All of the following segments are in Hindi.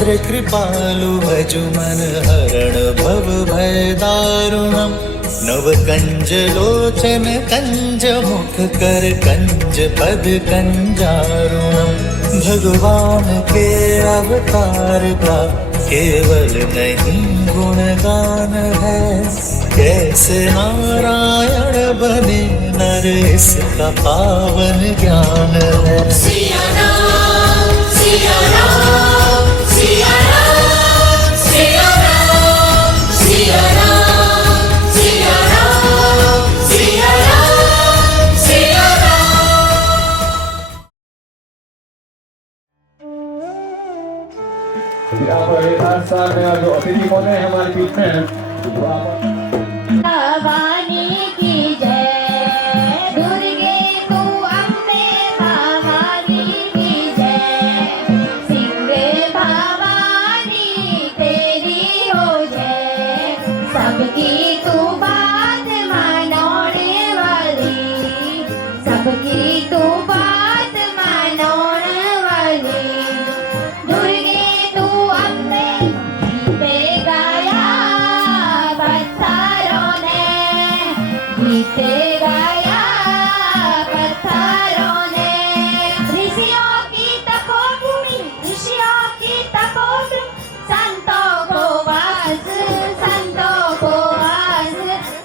चंद्र कृपालु भजु मन हरण भव भय दारुणम् नव कंज लोचन कंज मुख कर कंज पद कंजारुणम् भगवान के अवतार का केवल नहीं गुणगान है कैसे नारायण बने नर इसका पावन ज्ञान है। सिया राम सिया राम सिया राम सिया राम सिया राम सिया राम सिया राम सिया राम। यहाँ पर आज साल में जो अतिथि होने हैं हमारे बीच में भवानी की जय दुर्गे तू अम्बे भवानी की जय सिंगे भवानी तेरी हो जय सबकी तू बात मनोने वाली सबकी तू बात मनोने वाली दुर्गे तू अम्बे गीते गाया पत्थरों ने गीते गाया पत्थरों ने ऋषियों की तपोभूमि ऋषियों की तपोभूमि संतों को वास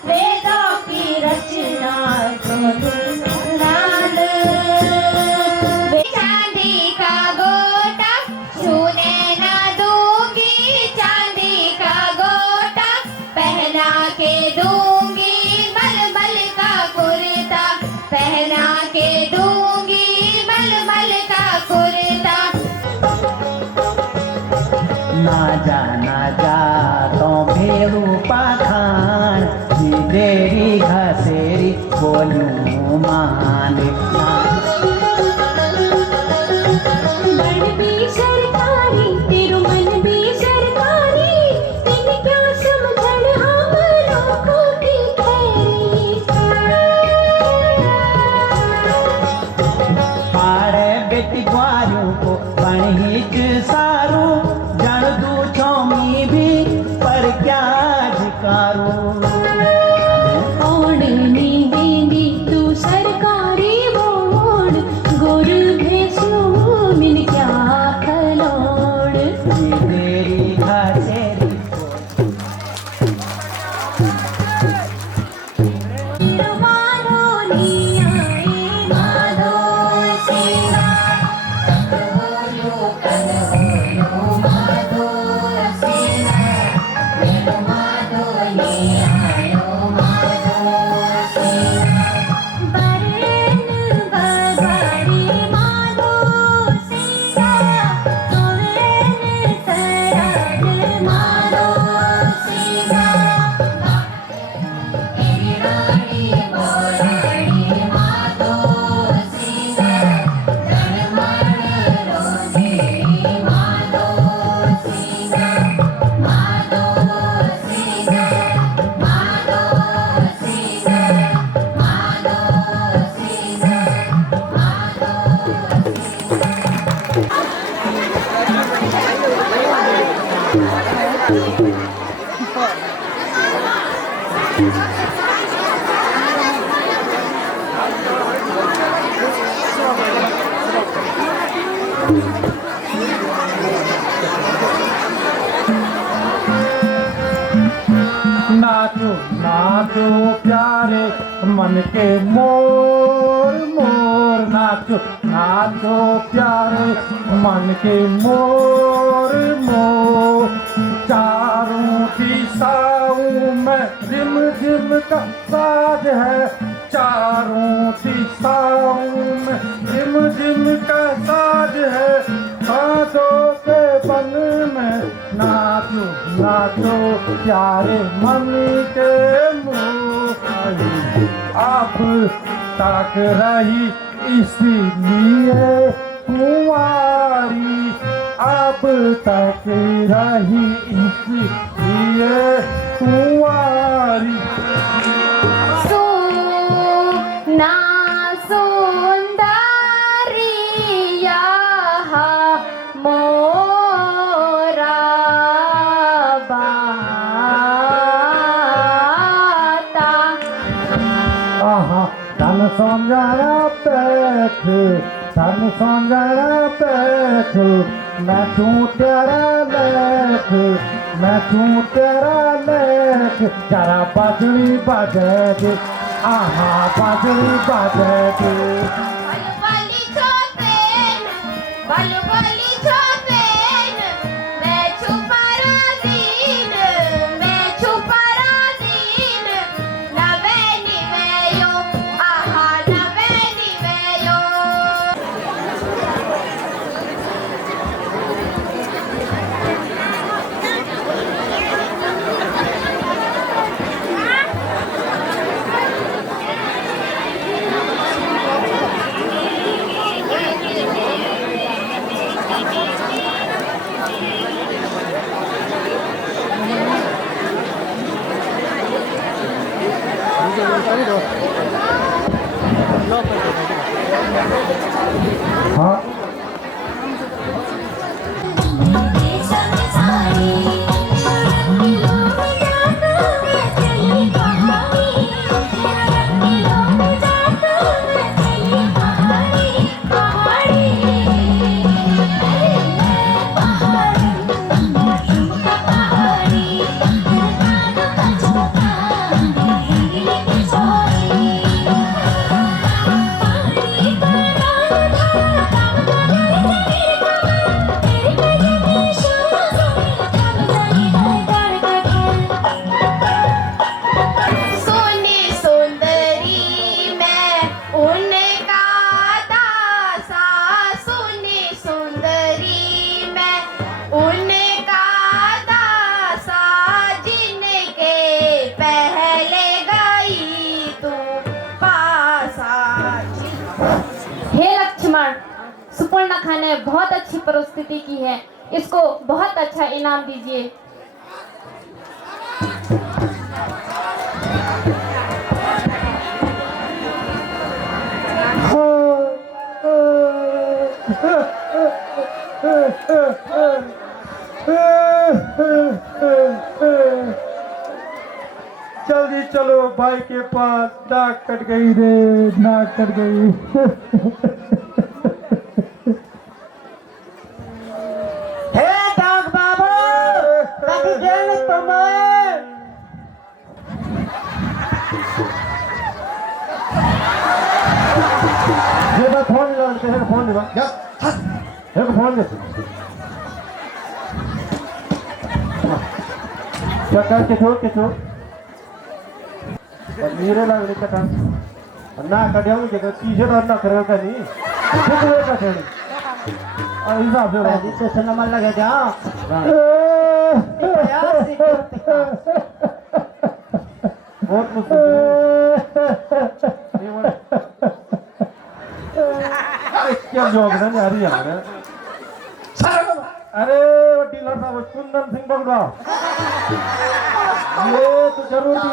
वेदों की रचना चांदी का गोटा छूने न दूंगी चांदी का गोटा पहना के दूंगी मलमल का कुर्ता पहना के दूंगी मलमल का कुर्ता। ना जा तो भेड़ू पाखान देरी घसेरी बोलूं मान मन भी सरकारी तेरू मन भी सरकारी इन क्या समझण हम लोगों की खैरी पाड़े बेटी ग्वारू को पणहिच सारू जन दू चौमी भी पर क्या झिकारू ओढ़ नी देंगी तू सरकारी बोर्ड गुर भेसू मिन क्या खलोड़ देरी घसेरी माधो नी आए माधो सिंगा कहो माधो सिंगा माधो नी आयो माधो सिंगा बरन बरबारी माधो सिंगा सोलन सराज माधो सिंगा रानी बोरानी माधो सिंगा धर्मण रोजी माधो सिंगा माधो सिंगा माधो सिंगा माधो सिंगा माधो नाचो नाचो प्यारे मन के मोर मोर नाचो नाचो प्यारे मन के मोर मोर चारों दिशाओं में झिम झिम का साज है चारों दिशाओं में झिम झिम का साज है हाथों के बन में नाचो नाचो प्यारे मन के मोर आप ताक रही इसलिए कुंवारी आप तक रही इसलिए कुंवारी सोना सुंदरिया मोर धन समझाना पैठ धन समझाना पैठ मैं तू तेरा लेख मैं तू तेरा लेख जरा बाजरी बाजे दे आहा बाजरी बाजे दे बालू वाली छोपेन मैं छुपा दीन नवेनी वेयो आहा नवेनी वेयो हाँ सोनी सुंदरी मैं उनका दासा सोनी सुंदरी मैं उनका दासा जिनके पहले गई तू पासा। हे लक्ष्मण, सुपर्णखा ने बहुत अच्छी प्रस्तुति की है, इसको बहुत अच्छा इनाम दीजिए। जल्दी चलो भाई के पास, नाक कट गई रे नाक कट गई। हे डाक बाबू कभी गेल तुम्हें ये बात फोन ला के फोन दे या हे फोन दे क्या करके छोड़ मेरे लागले का ना कड्याऊ के टी-शर्ट और ना करेगा का नहीं कुछ वे का छेड़ी और हिसाब से पहली से सनमन लगे जा बहुत मुश्किल क्या जॉब ना यार यार अरे वो डीलर साहब कुंदन सिंह बोल रहा ये तो जरूर दी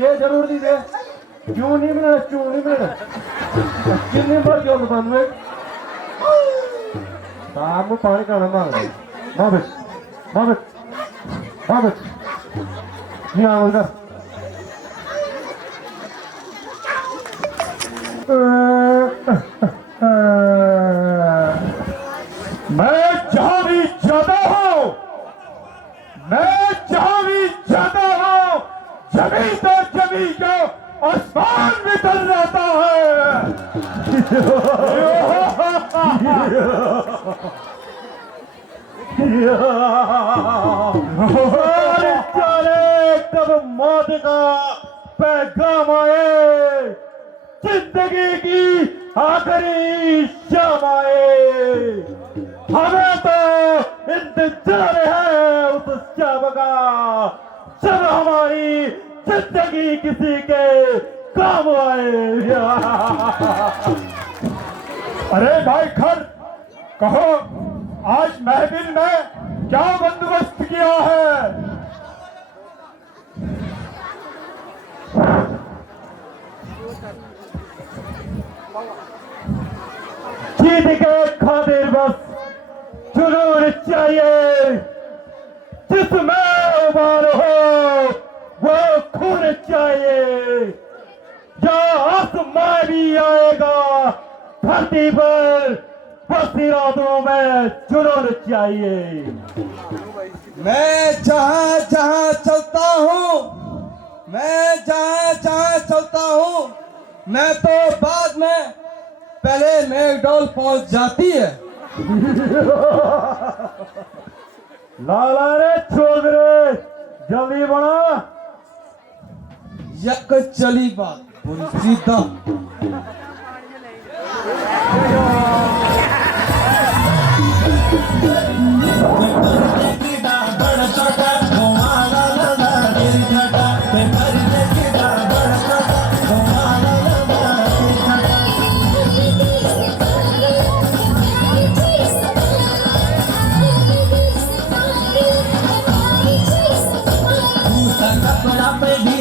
ये जरूर दी दे क्यों नहीं मिले कितने बार क्यों दुकान में साहब पानी का मांग रहे बाबित नहीं आऊंगा मैं जहां भी जाता हूं जमी तो जमी को आसमान में चल जाता है चले कब मौत का पैगाम आए जिंदगी की आखिरी शाम आए हमें तो इंतजार है उस शाम का जब हमारी जिंदगी किसी के काम आए। अरे भाई खर कहो आज महफिल में क्या बंदोबस्त किया है? जीत के खातिर बस जुनून चाहिए, जिसमें उबाल हो वो खून चाहिए। या आसमां भी आएगा धरती पर, बस इरादों में जुनून चाहिए। मैं जहाँ जहाँ चलता हूँ, मैं जहाँ जहाँ चलता हूँ, मैं तो बाद में पहले मैकडॉल पहुँच जाती है। लाला रे छोकरे जल्दी बना। यक चली बात पूरी सीधा।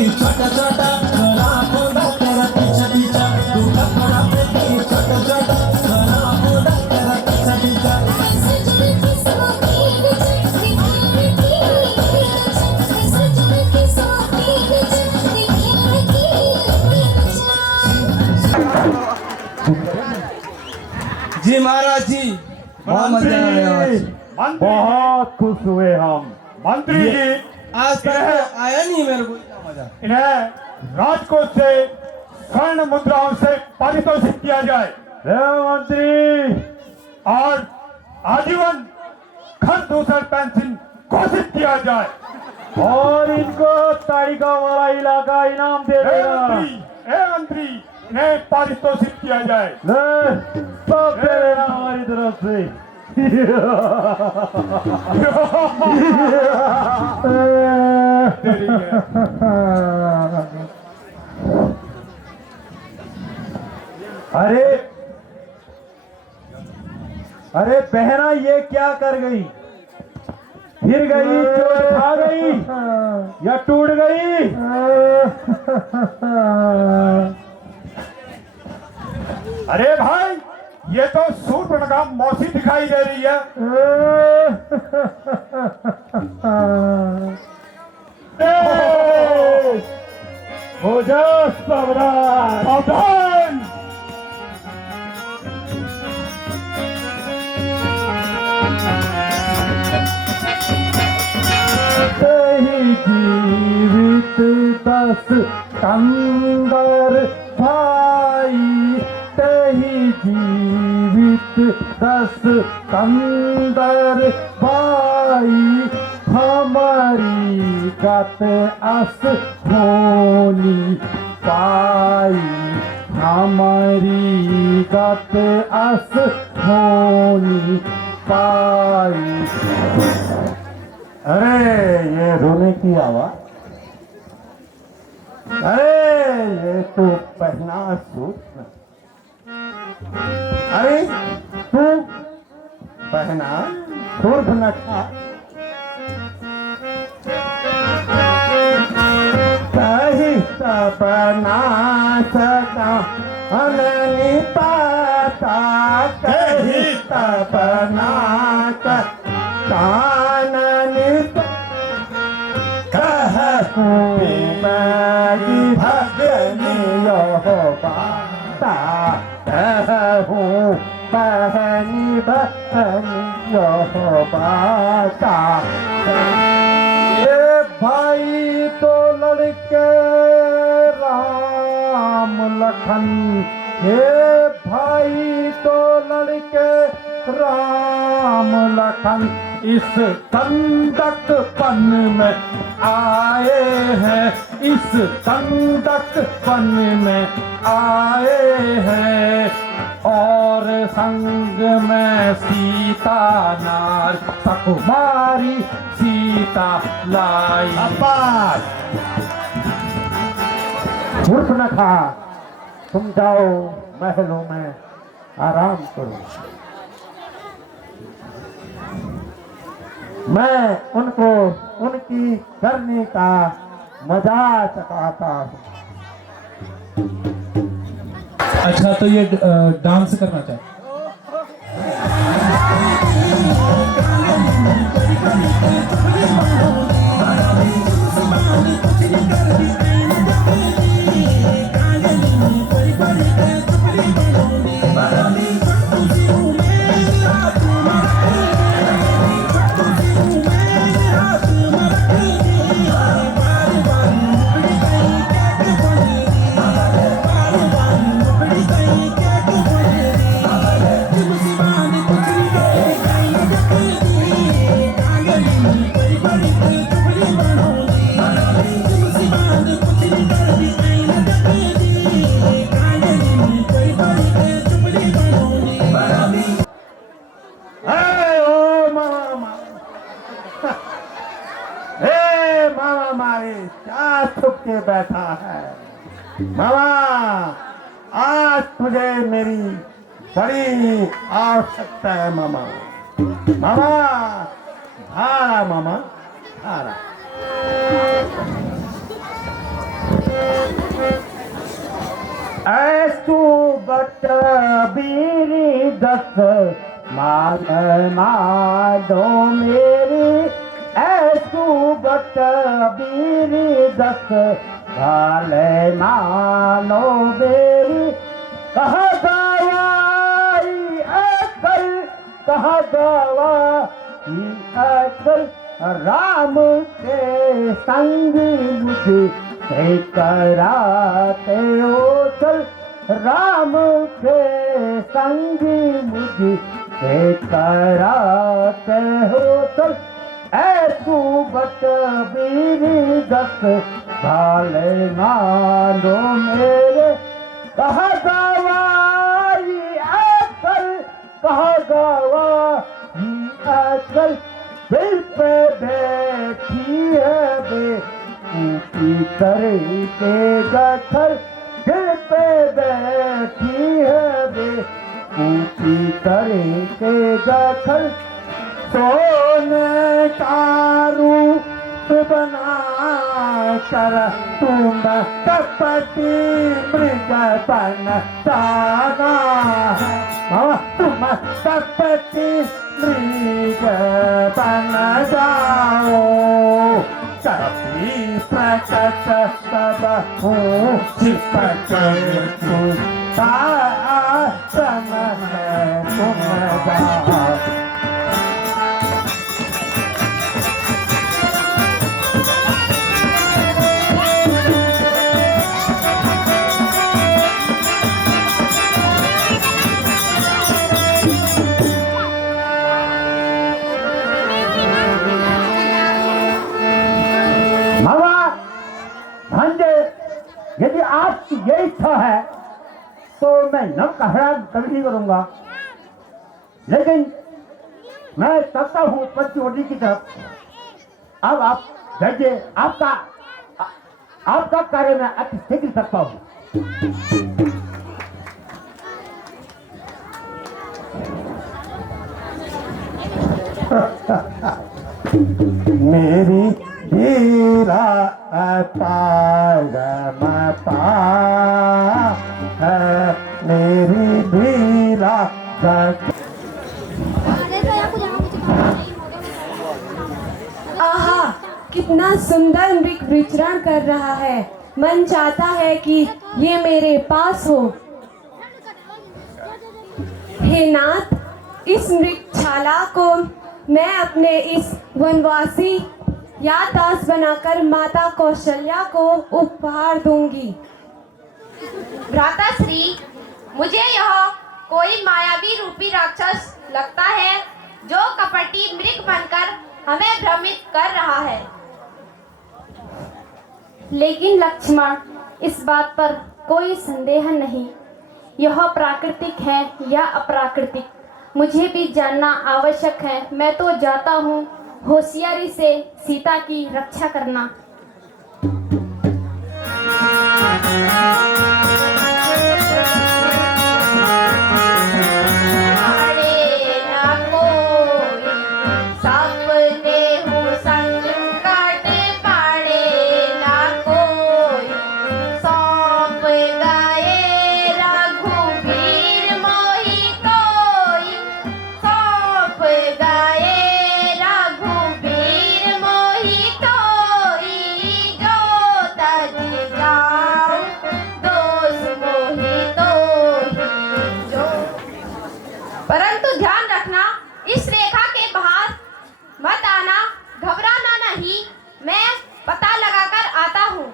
छोटा छोटा छोरा मोड़ा तेरा पीछा पीछा, तू कपड़ा पे भी छोटा छोटा छोरा मोड़ा तेरा पीछा पीछा। जी महाराज जी, बड़ा मजा आया आज। बहुत खुश हुए हम। मंत्री जी, आज तक तो आया नहीं मेरे को इतना मजा। इन्हें राजकोट से स्वर्ण मुद्राओं से पारितोषिक किया जाए। मंत्री, और आजीवन खर दूसर पेंशन घोषित किया जाए और इनको तालिका वाला इलाका इनाम दे देना। मंत्री, इन्हें पारितोषिक किया जाए। सब दे देना हमारी तरफ से। अरे अरे बहना, ये क्या कर गई? फिर गई, चोट खा गई या टूट गई? अरे भाई, ये तो सूर्पणखा मौसी दिखाई दे रही है। हो जा सावधान, सावधान। जीवित दस कंदर भाई, तेही जीवित दस कंदर भाई, हमारी गत अस होनी पाई, हमारी गत अस होनी पाई। अरे ये रोने की आवाज, अरे ये तो पहना सूट। अरे तू पहना सूर्पणखा, कही सपना सका अननी पाता, कही सपना का काननी कहूँ मेरी भगनी यो बाता, कहूँ बहनी बहनी यो बाता। ये भाई तो लड़के राम लखन, ये भाई तो लड़के राम लखन इस कंदक पन में आए हैं, इस कंदक पन में आए हैं, और संग में सीता नार सकुमारी सीता लाई। सूर्पणखा, तुम जाओ महलों में आराम करो, मैं उनको उनकी करने का मजा चखाता हूँ। अच्छा, तो ये डांस करना चाहते हैं। मामा आज तुझे मेरी बड़ी आवश्यकता है मामा। मामा धारा मामा धारा। ऐसु बट बीरी दस माधो मेरी ऐसु बट बीरी दस भाले मानो बेरी कहा गवाई अकल कहा गवाई अकल राम के संग मुझे कराते हो चल राम के संग मुझे कराते हो चल ऐसु बट बीरी दस भाले मानो मेरे कहा गवाई अकल कहा गवाई अकल दिल पे बैठी है बे ऊपी करके गठर दिल पे बैठी है बे ऊपी करके गठर सोने का रूप बना कर तुम कपटी मृग बन जाना तुम कपटी मृग बन जाओ कभी प्रकट तब हूँ चिपक तुम जाओ। यदि आपकी ये इच्छा है तो मैं नव का हरण कभी नहीं करूंगा, लेकिन मैं चलता हूँ पंचवटी की तरफ। अब आप जाइए, आपका कार्य मैं अति शीघ्र करता हूँ। मेरी धीरा पागम पा है मेरी धीरा आहा, कितना सुंदर मृग विचरण कर रहा है। मन चाहता है कि ये मेरे पास हो। हे नाथ, इस मृगशाला को मैं अपने इस वनवासी याददाश्त बनाकर माता कौशल्या को उपहार दूंगी। भ्राताश्री, मुझे यह कोई मायावी रूपी राक्षस लगता है जो कपटी मृग बनकर हमें भ्रमित कर रहा है। लेकिन लक्ष्मण, इस बात पर कोई संदेह नहीं, यह प्राकृतिक है या अप्राकृतिक मुझे भी जानना आवश्यक है। मैं तो जाता हूँ, होशियारी से सीता की रक्षा करना। परंतु ध्यान रखना, इस रेखा के बाहर मत आना। घबराना नहीं, मैं पता लगाकर आता हूँ।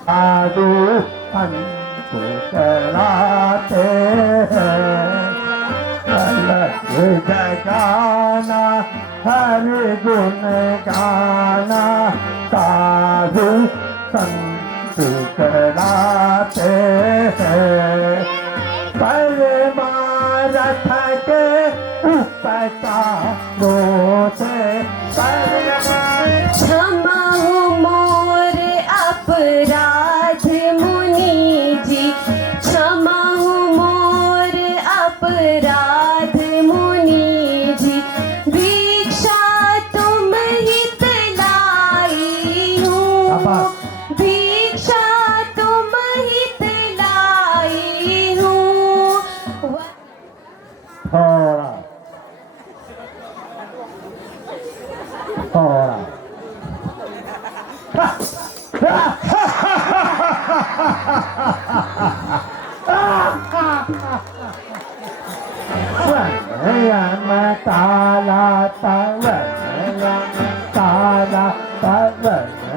साधु संत कराते हैं जगाना हर गुण गाना। साधु संत कराते हैं परमारथ के तारों से क्षमा हो मोर अपराध मुनि जी, क्षमा हो मोर अपराध मुनि जी, भिक्षा तुम हित लाई हूँ, भिक्षा तुम हित लाई हूँ। थोड़ा थोड़ा ताला ताला ताला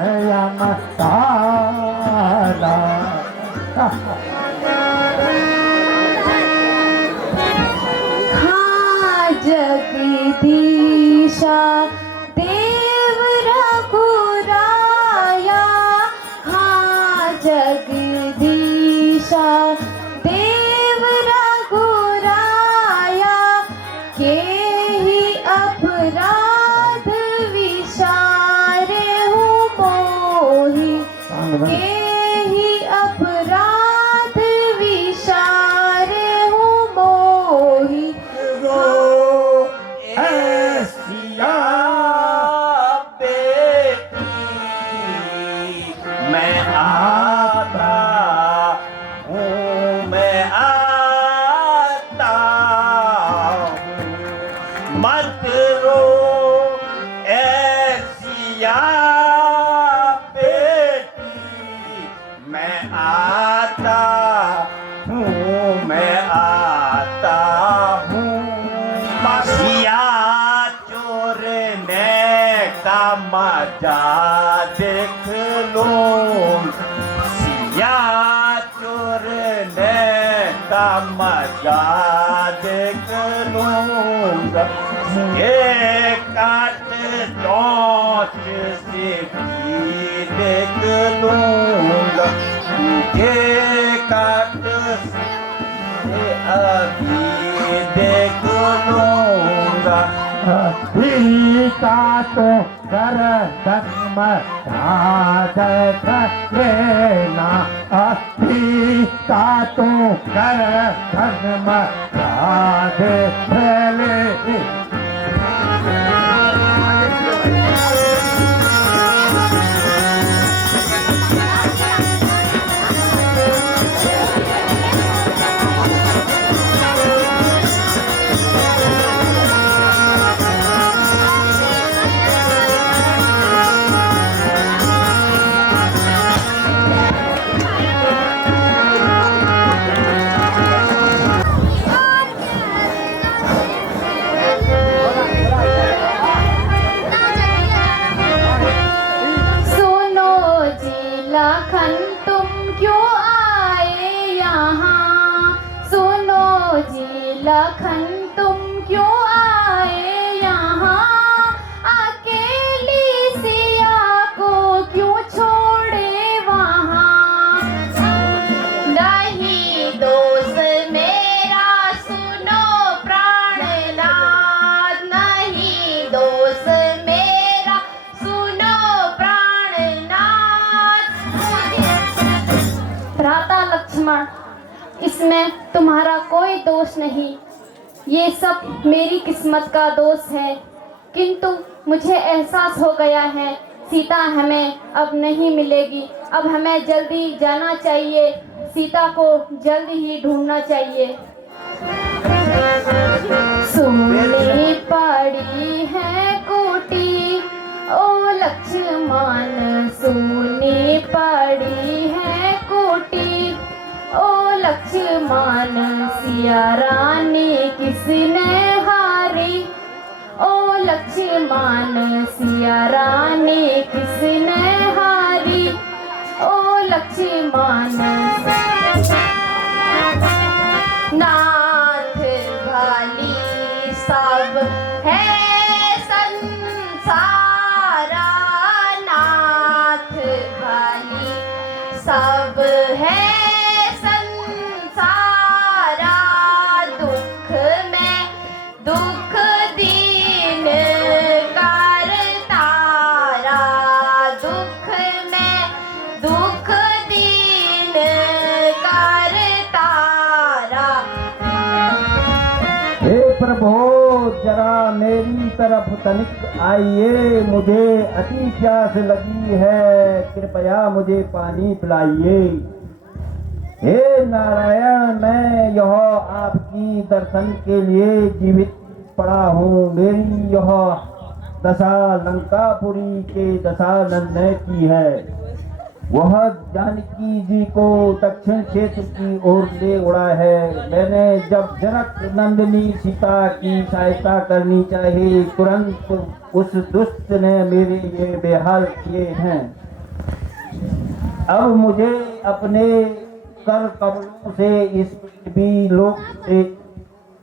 हाँ जगदीशा देव रघुराया, हाँ जगदीशा देव रघुराया, के ही अपराध विचारे हूँ मोहि, के ही अपराध विचारे हूँ मोहि। ऐसिया बेटी मैं आता हूँ, मैं आता हूँ, मत रो ऐसिया बेटी मैं आता हूँ, मैं आता हूँ। सिया चोरने का मजा देख लो, सिया चोरने का मजा देख लूंगा, ये काट चोंच से भी देख लूंगा, ये काट से अभी देख लूंगा। सीता तो गर्दन देख लेना, सीता तो गर्दन देख ले। सुनो जी लखन तुम क्यों आए यहाँ, सुनो जी लखन तुम क्यों आए यहाँ, अकेली सिया को क्यों छोड़े वहाँ, नहीं दोस्त मेरा सुनो प्राणनाथ, नहीं दोस्त मेरा सुनो प्राणनाथ। भ्राता लक्ष्मण, इसमें तुम्हारा कोई दोष नहीं, ये सब मेरी किस्मत का दोष है, किंतु मुझे एहसास हो गया है सीता हमें अब नहीं मिलेगी, अब हमें जल्दी जाना चाहिए, सीता को जल्दी ही ढूंढना चाहिए। सुनी पड़ी है कोटी ओ लक्ष्मण, सुनी पड़ी है कोटी ओ लक्ष्मण, सिया रानी किसने हारी, ओ लक्ष्मण सिया रानी किसने हारी, ओ लक्ष्मण। नाथ भली सब है संसारा, नाथ भली सब है संसारा, दुख में दुख दी जरा मेरी तरफ तनिक आइए, मुझे अति प्यास लगी है, कृपया मुझे पानी पिलाइए। हे नारायण, मैं यह आपकी दर्शन के लिए जीवित पड़ा हूँ। मेरी यह दशा लंकापुरी के दशानंद की है। वह जानकी जी को दक्षिण क्षेत्र की ओर ले उड़ा है। मैंने जब जनक नंदिनी सीता की सहायता करनी चाहिए, तुरंत उस दुष्ट ने मेरे ये बेहाल किए हैं। अब मुझे अपने कर कमलों से इस भी लोक से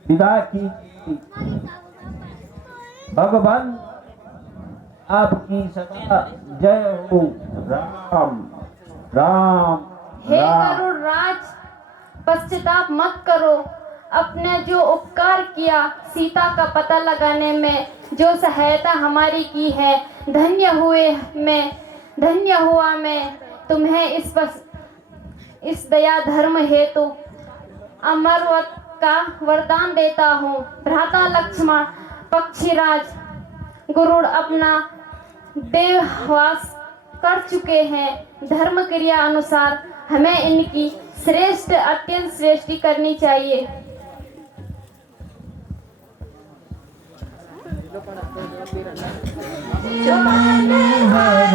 विदा कीजिए। भगवान आपकी सदा जय हो। राम राम हे राम। करुण राज, पश्चाताप मत करो। अपने जो उपकार किया, सीता का पता लगाने में जो सहायता हमारी की है, धन्य हुआ मैं तुम्हें इस दया धर्म हेतु अमरवत का वरदान देता हूँ। भ्राता लक्ष्मण, पक्षीराज गरुड़ अपना देहवास कर चुके हैं। धर्म क्रिया अनुसार हमें इनकी श्रेष्ठ अत्यंत श्रेष्ठी करनी चाहिए। मनोहर